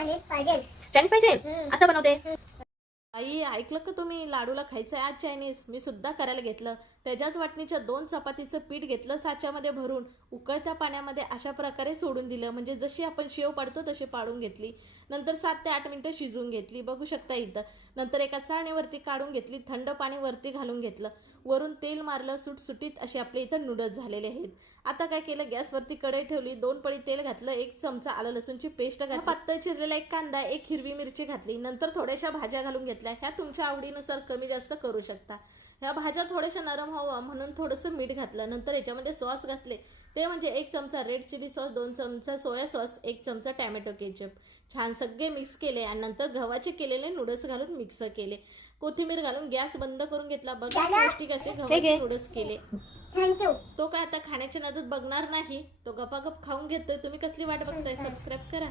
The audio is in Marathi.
चायनीज पाहिजे आता बनवते। आई ऐकलं का तुम्ही, लाडूला खायचं आहे आज चायनीज। मी सुद्धा करायला घेतलं। त्याच्याच वाटणीच्या 2 चपातीचं पीठ घेतलं साच्यामध्ये भरून, उकळत्या पाण्यामध्ये अशा प्रकारे सोडून दिलं, म्हणजे जशी आपण शेव पाडतो तशी पाडून घेतली। नंतर 7 ते 8 मिनिटं शिजवून घेतली, बघू शकता इथं। नंतर एका चाळणीवरती काढून घेतली, थंड पाणी वरती घालून घेतलं, वरून तेल मारलं, सुटसुटीत असे आपले इथं नूडल्स झालेले आहेत। आता काय केलं, गॅसवरती कढई ठेवली, 2 पळी तेल घातलं, 1 चमचा आलं लसूणची पेस्ट घातली, पातळ चिरलेला 1 कांदा, 1 हिरवी मिरची घातली। नंतर थोड्याशा भाज्या घालून घेतल्या, ह्या तुमच्या आवडीनुसार कमी जास्त करू शकता। ह्या भाज्या थोड्याशा नरम व्हावं म्हणून थोडंसं मीठ घातलं। नंतर याच्यामध्ये सॉस घातले, ते म्हणजे 1 चमचा रेड चिली सॉस, 2 चमचा सोया सॉस, 1 चमचा टॅमॅटो केचप। छान सगळे मिक्स केले आणि नंतर गव्हाचे केलेले नूडल्स घालून मिक्स केले, कोथिंबीर घालून गॅस बंद करून घेतला। बघा पौष्टिक असे गव्हाचे नूडल्स केले। तो काय आता खाण्याच्या नादात बघणार नाही, तो गपागप खाऊन घेतोय। तुम्ही कसली वाट बघताय? सबस्क्राईब करा।